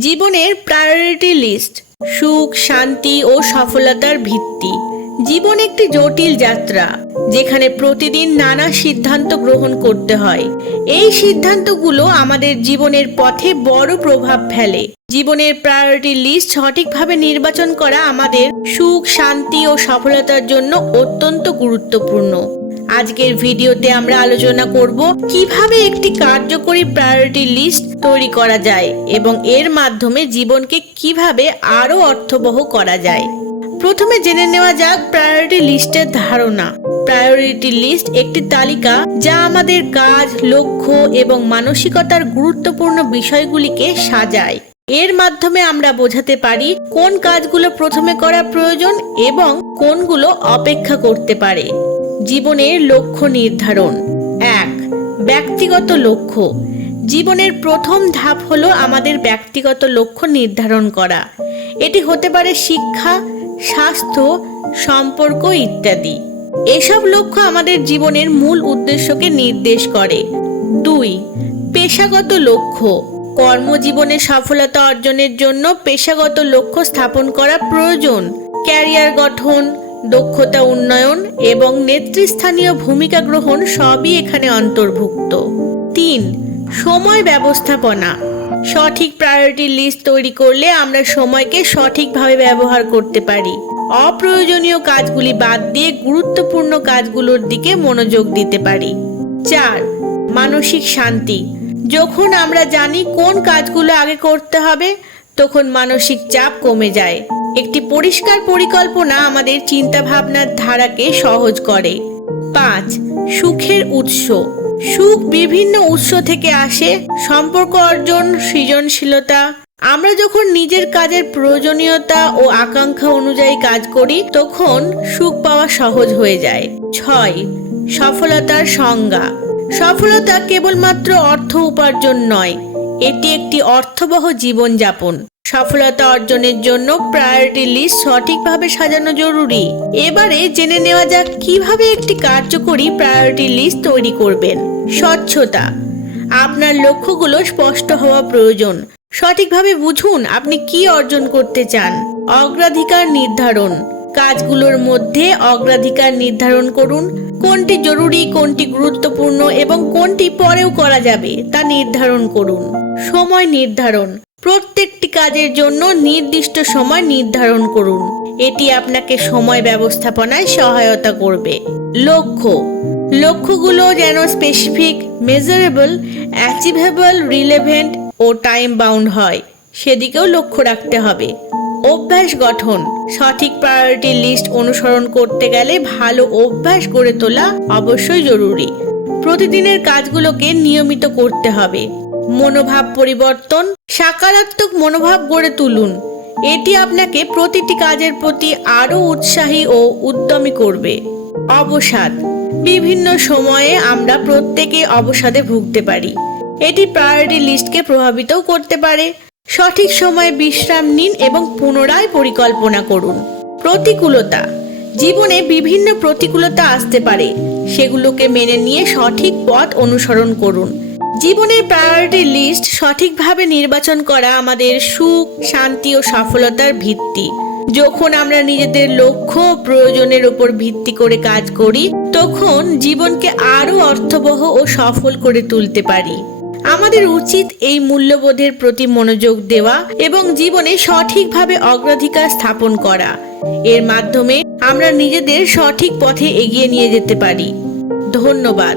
জীবনের priority list সুখ, শান্তি ও সফলতার ভিত্তি। জীবন একটি জটিল যাত্রা, যেখানে প্রতিদিন নানা সিদ্ধান্ত গ্রহণ করতে হয়। এই সিদ্ধান্তগুলো আমাদের জীবনের পথে বড় প্রভাব ফেলে। জীবনের প্রায়োরিটি লিস্ট সঠিকভাবে নির্বাচন করা আমাদের সুখ, শান্তি ও সফলতার জন্য অত্যন্ত গুরুত্বপূর্ণ। আজকের ভিডিওতে আমরা আলোচনা করব কিভাবে একটি কার্যকরী প্রায়োরিটি লিস্ট তৈরি করা যায় এবং এর মাধ্যমে জীবনকে কিভাবে আরো অর্থবহ করা যায়। প্রথমে জেনে নেওয়া যাক প্রায়োরিটি লিস্টের ধারণা। প্রায়োরিটি লিস্ট একটি তালিকা যা আমাদের কাজ, লক্ষ্য এবং মানসিকতার গুরুত্বপূর্ণ বিষয়গুলিকে সাজায়। এর মাধ্যমে আমরা বোঝাতে পারি কোন কাজগুলো প্রথমে করা প্রয়োজন এবং কোনগুলো অপেক্ষা করতে পারে। জীবনের লক্ষ্য নির্ধারণ। 1. ব্যক্তিগত লক্ষ্য। জীবনের প্রথম ধাপ হলো আমাদের ব্যক্তিগত লক্ষ্য নির্ধারণ করা। এটি হতে পারে শিক্ষা, স্বাস্থ্য, সম্পর্ক ইত্যাদি। এসব লক্ষ্য আমাদের জীবনের মূল উদ্দেশ্যকে নির্দেশ করে। 2. পেশাগত লক্ষ্য। কর্মজীবনে সফলতা অর্জনের জন্য পেশাগত লক্ষ্য স্থাপন করা প্রয়োজন। ক্যারিয়ার গঠন, দক্ষতা উন্নয়ন এবং নেতৃস্থানীয় ভূমিকা গ্রহণ সবই এখানে অন্তর্ভুক্ত। 3. সময় ব্যবস্থাপনা। সঠিক প্রায়োরিটি লিস্ট তৈরি করলে আমরা সময়কে সঠিকভাবে ব্যবহার করতে পারি। অপ্রয়োজনীয় কাজগুলি বাদ দিয়ে গুরুত্বপূর্ণ কাজগুলোর দিকে মনোযোগ দিতে পারি। 4. মানসিক শান্তি। যখন আমরা জানি কোন কাজগুলো আগে করতে হবে, তখন মানসিক চাপ কমে যায়। একটি পরিষ্কার পরিকল্পনা আমাদের চিন্তা ভাবনার ধারাকে সহজ করে। 5. সুখের উৎস। সুখ বিভিন্ন উৎস থেকে আসে। সম্পর্ক অর্জন, সৃজনশীলতা। আমরা যখন নিজের কাজের প্রয়োজনীয়তা ও আকাঙ্ক্ষা অনুযায়ী কাজ করি, তখন সুখ পাওয়া সহজ হয়ে যায়। 6. সফলতার সংজ্ঞা। সফলতা কেবলমাত্র অর্থ উপার্জন নয়, এটি একটি অর্থবহ জীবনযাপন। সফলতা অর্জনের জন্য প্রায়োরিটি লিস্ট সঠিকভাবে সাজানো জরুরি। এবারে জেনে নেওয়া যাক কিভাবে একটি কার্যকরী প্রায়োরিটি লিস্ট তৈরি করবেন। স্বচ্ছতা। আপনার লক্ষ্যগুলো স্পষ্ট হওয়া প্রয়োজন। সঠিকভাবে বুঝুন আপনি কি অর্জন করতে চান। অগ্রাধিকার নির্ধারণ। কাজগুলোর মধ্যে অগ্রাধিকার নির্ধারণ করুন। কোনটি জরুরি, কোনটি গুরুত্বপূর্ণ এবং কোনটি পরেও করা যাবে তা নির্ধারণ করুন। সময় নির্ধারণ। প্রত্যেকটি কাজের জন্য নির্দিষ্ট সময় নির্ধারণ করুন। এটি আপনাকে সময় ব্যবস্থাপনায় সহায়তা করবে। লক্ষ্য। লক্ষ্যগুলো যেন স্পেসিফিক, মেজারেবল, অ্যাচিভেবল, রিলেভেন্ট ও টাইম বাউন্ড হয়, সেদিকেও লক্ষ্য রাখতে হবে। অভ্যাস গঠন। সঠিক প্রায়োরিটি লিস্ট অনুসরণ করতে গেলে ভালো অভ্যাস গড়ে তোলা অবশ্যই জরুরি। প্রতিদিনের কাজগুলোকে নিয়মিত করতে হবে। মনোভাব পরিবর্তন। সকারাত্মক মনোভাব গড়ে তুলুন। এটি আপনাকে প্রতিটি কাজের প্রতি আরো উৎসাহী ও উদ্যমী করবে। অবসাদ। বিভিন্ন সময়ে আমরা প্রত্যেকে অবসাদে ভুগতে পারি। এটি প্রায়োরিটি লিস্টকে প্রভাবিতও করতে পারে। সঠিক সময়ে বিশ্রাম নিন এবং পুনরায় পরিকল্পনা করুন। প্রতিকূলতা। জীবনে বিভিন্ন প্রতিকূলতা আসতে পারে, সেগুলোকে মেনে নিয়ে সঠিক পথ অনুসরণ করুন। জীবনের প্রায়োরিটি লিস্ট সঠিকভাবে নির্বাচন করা আমাদের সুখ, শান্তি ও সফলতার ভিত্তি। যখন আমরা নিজেদের লক্ষ্য ও প্রয়োজনের উপর ভিত্তি করে কাজ করি, তখন জীবনকে আরো অর্থবহ ও সফল করে তুলতে পারি। আমাদের উচিত এই মূল্যবোধের প্রতি মনোযোগ দেওয়া এবং জীবনে সঠিকভাবে অগ্রাধিকার স্থাপন করা। এর মাধ্যমে আমরা নিজেদের সঠিক পথে এগিয়ে নিয়ে যেতে পারি। ধন্যবাদ।